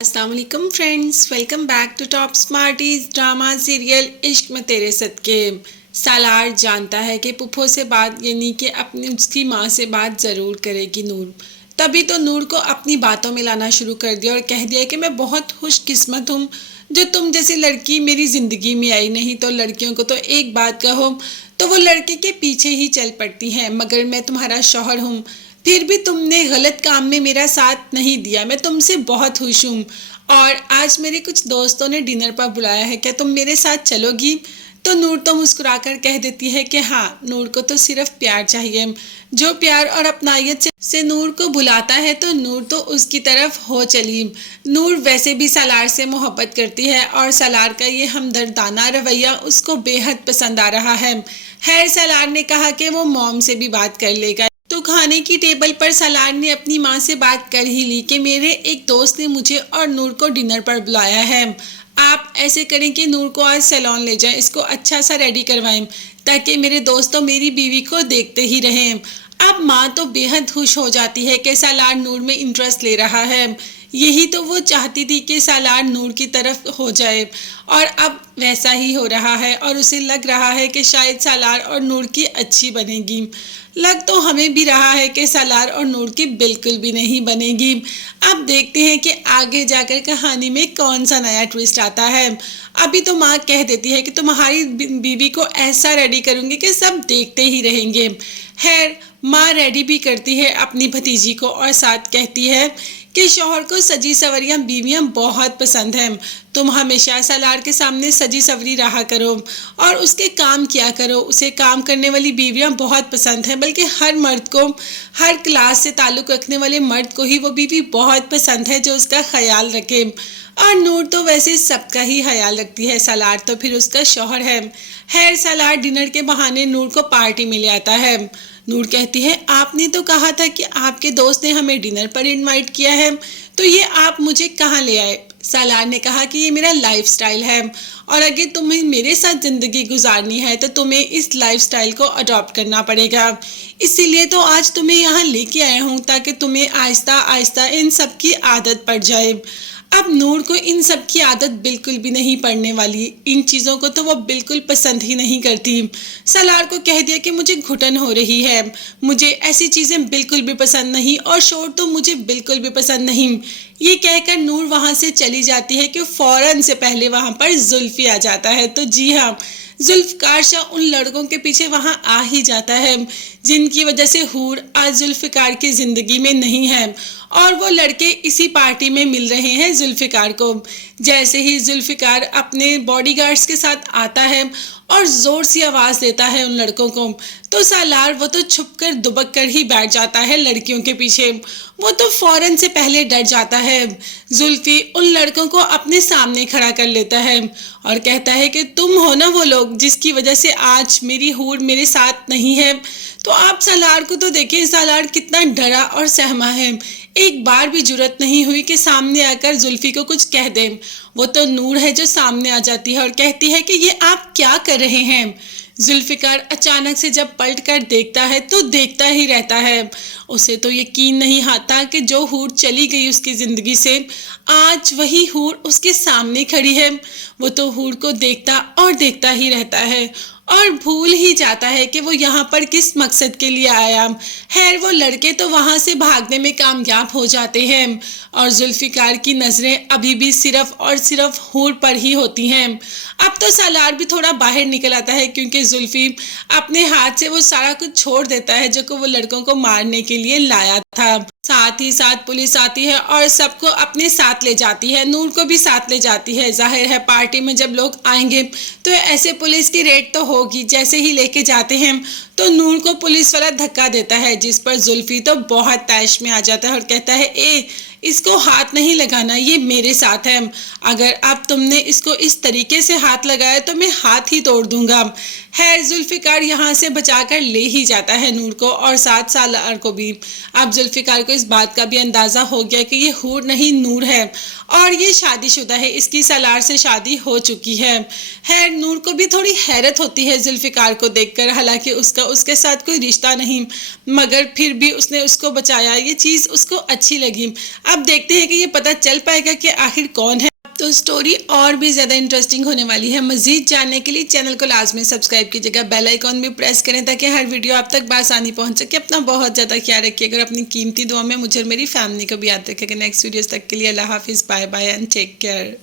अस्सलाम वालेकुम friends, welcome back to top smarties drama serial Ishq Mein तेरे सदके। सालार जानता है कि पुप्पो से बात यानी कि अपनी उसकी माँ से बात ज़रूर करेगी नूर। तभी तो नूर को अपनी बातों में लाना शुरू कर दिया और कह दिया कि मैं बहुत खुशकिस्मत हूँ जो तुम जैसी लड़की मेरी ज़िंदगी में आई। नहीं तो लड़कियों को तो एक बात कहो तो वो लड़के के पीछे ही चल पड़ती हैं, मगर मैं तुम्हारा शौहर हूँ, फिर भी तुमने गलत काम में मेरा साथ नहीं दिया। मैं तुमसे बहुत खुश हूँ और आज मेरे कुछ दोस्तों ने डिनर पर बुलाया है, क्या तुम मेरे साथ चलोगी? तो नूर तो मुस्कुराकर कह देती है कि हाँ, नूर को तो सिर्फ प्यार चाहिए। जो प्यार और अपनायत से नूर को बुलाता है तो नूर तो उसकी तरफ हो चली। नूर वैसे भी सालार से मोहब्बत करती है और सालार का ये हमदर्दाना रवैया उसको बेहद पसंद आ रहा है। खैर, सालार ने कहा कि वो मॉम से भी बात कर लेगा। तो खाने की टेबल पर सालार ने अपनी माँ से बात कर ही ली कि मेरे एक दोस्त ने मुझे और नूर को डिनर पर बुलाया है। आप ऐसे करें कि नूर को आज सैलून ले जाएं, इसको अच्छा सा रेडी करवाएं ताकि मेरे दोस्त तो मेरी बीवी को देखते ही रहें। अब माँ तो बेहद खुश हो जाती है कि सालार नूर में इंटरेस्ट ले रहा है। यही तो वो चाहती थी कि सालार नूर की तरफ हो जाए और अब वैसा ही हो रहा है और उसे लग रहा है कि शायद सालार और नूर की अच्छी बनेगी। लग तो हमें भी रहा है कि सालार और नूर की बिल्कुल भी नहीं बनेगी। अब देखते हैं कि आगे जाकर कहानी में कौन सा नया ट्विस्ट आता है। अभी तो माँ कह देती है कि तुम्हारी बीवी को ऐसा रेडी करूँगी कि सब देखते ही रहेंगे। खैर, माँ रेडी भी करती है अपनी भतीजी को और साथ कहती है कि शौहर को सजी सवरियाँ बीवियाँ बहुत पसंद हैं। तुम हमेशा सालार के सामने सजी सवरी रहा करो और उसके काम किया करो। उसे काम करने वाली बीवियाँ बहुत पसंद हैं, बल्कि हर मर्द को, हर क्लास से ताल्लुक़ रखने वाले मर्द को ही वो बीवी बहुत पसंद है जो उसका ख्याल रखे। और नूर तो वैसे सबका ही ख्याल रखती है, सालार तो फिर उसका शौहर है। खैर, सालार डिनर के बहाने नूर को पार्टी में ले आता है। नूर कहती है, आपने तो कहा था कि आपके दोस्त ने हमें डिनर पर इनवाइट किया है, तो ये आप मुझे कहाँ ले आए? सालार ने कहा कि ये मेरा लाइफस्टाइल है और अगर तुम्हें मेरे साथ ज़िंदगी गुजारनी है तो तुम्हें इस लाइफस्टाइल को अडॉप्ट करना पड़ेगा। इसीलिए तो आज तुम्हें यहाँ लेके आया हूँ ताकि तुम्हें आहिस्ता आहिस्ता इन सब की आदत पड़ जाए। अब नूर को इन सब की आदत बिल्कुल भी नहीं पड़ने वाली। इन चीज़ों को तो वो बिल्कुल पसंद ही नहीं करती। सालार को कह दिया कि मुझे घुटन हो रही है, मुझे ऐसी चीज़ें बिल्कुल भी पसंद नहीं और शोर तो मुझे बिल्कुल भी पसंद नहीं। ये कहकर नूर वहाँ से चली जाती है कि फ़ौरन से पहले वहाँ पर जुल्फ़ी आ जाता है। तो जी हाँ, जुल्फ़िकार शाह उन लड़कों के पीछे वहाँ आ ही जाता है जिनकी वजह से हूर आज जुल्फ़िकार की ज़िंदगी में नहीं है और वो लड़के इसी पार्टी में मिल रहे हैं जुल्फ़िकार को। जैसे ही जुल्फ़िकार अपने बॉडीगार्ड्स के साथ आता है और ज़ोर सी आवाज़ देता है उन लड़कों को, तो सालार वो तो छुप कर दुबक कर ही बैठ जाता है लड़कियों के पीछे। वो तो फ़ौरन से पहले डर जाता है। जुल्फ़ी उन लड़कों को अपने सामने खड़ा कर लेता है और कहता है कि तुम हो ना वो लोग जिसकी वजह से आज मेरी हूर मेरे साथ नहीं है। तो आप सालार को तो देखिए, सालार कितना डरा और सहमा है। एक बार भी जुर्रत नहीं हुई कि सामने आकर जुल्फ़ी को कुछ कह दे। वो तो नूर है जो सामने आ जाती है और कहती है कि ये आप क्या कर रहे हैं? जुल्फ़िकार अचानक से जब पलट कर देखता है तो देखता ही रहता है। उसे तो यकीन नहीं आता कि जो हूर चली गई उसकी ज़िंदगी से, आज वही हूर उसके सामने खड़ी है। वो तो हूर को देखता और देखता ही रहता है और भूल ही जाता है कि वो यहाँ पर किस मकसद के लिए आया। खैर, वो लड़के तो वहाँ से भागने में कामयाब हो जाते हैं और जुल्फ़िकार की नज़रें अभी भी सिर्फ और सिर्फ हूर पर ही होती हैं। अब तो सालार भी थोड़ा बाहर निकल आता है क्योंकि जुल्फ़ी अपने हाथ से वो सारा कुछ छोड़ देता है जो कि वो लड़कों को मारने के लिए लाया था। साथ ही साथ पुलिस आती है और सबको अपने साथ ले जाती है, नूर को भी साथ ले जाती है। जाहिर है पार्टी में जब लोग आएंगे तो ऐसे पुलिस की रेड तो होगी। जैसे ही लेके जाते हैं तो नूर को पुलिस वाला धक्का देता है, जिस पर जुल्फ़ी तो बहुत तैश में आ जाता है और कहता है, ए इसको हाथ नहीं लगाना, ये मेरे साथ है। अगर अब तुमने इसको इस तरीके से हाथ लगाया तो मैं हाथ ही तोड़ दूंगा। खैर, जुल्फ़िकार यहाँ से बचाकर ले ही जाता है नूर को और साथ सालार को भी। अब जुल्फ़िकार को इस बात का भी अंदाज़ा हो गया कि ये हूर नहीं नूर है और ये शादीशुदा है, इसकी सालार से शादी हो चुकी है। खैर नूर को भी थोड़ी हैरत होती है जुल्फ़िकार को देखकर, हालांकि उसका उसके साथ कोई रिश्ता नहीं, मगर फिर भी उसने उसको बचाया, ये चीज़ उसको अच्छी लगी। अब देखते हैं कि ये पता चल पाएगा कि आखिर कौन है। तो स्टोरी और भी ज़्यादा इंटरेस्टिंग होने वाली है। मज़ीद जानने के लिए चैनल को लाजमी सब्सक्राइब कीजिएगा, बेल आइकॉन भी प्रेस करें ताकि हर वीडियो आप तक बआसानी पहुंच सके। अपना बहुत ज़्यादा ख्याल रखिएगा और अपनी कीमती दुआ में मुझे और मेरी फैमिली को भी याद रखिएगा। नेक्स्ट वीडियोस तक के लिए अल्लाह हाफिज़, bye bye and take care.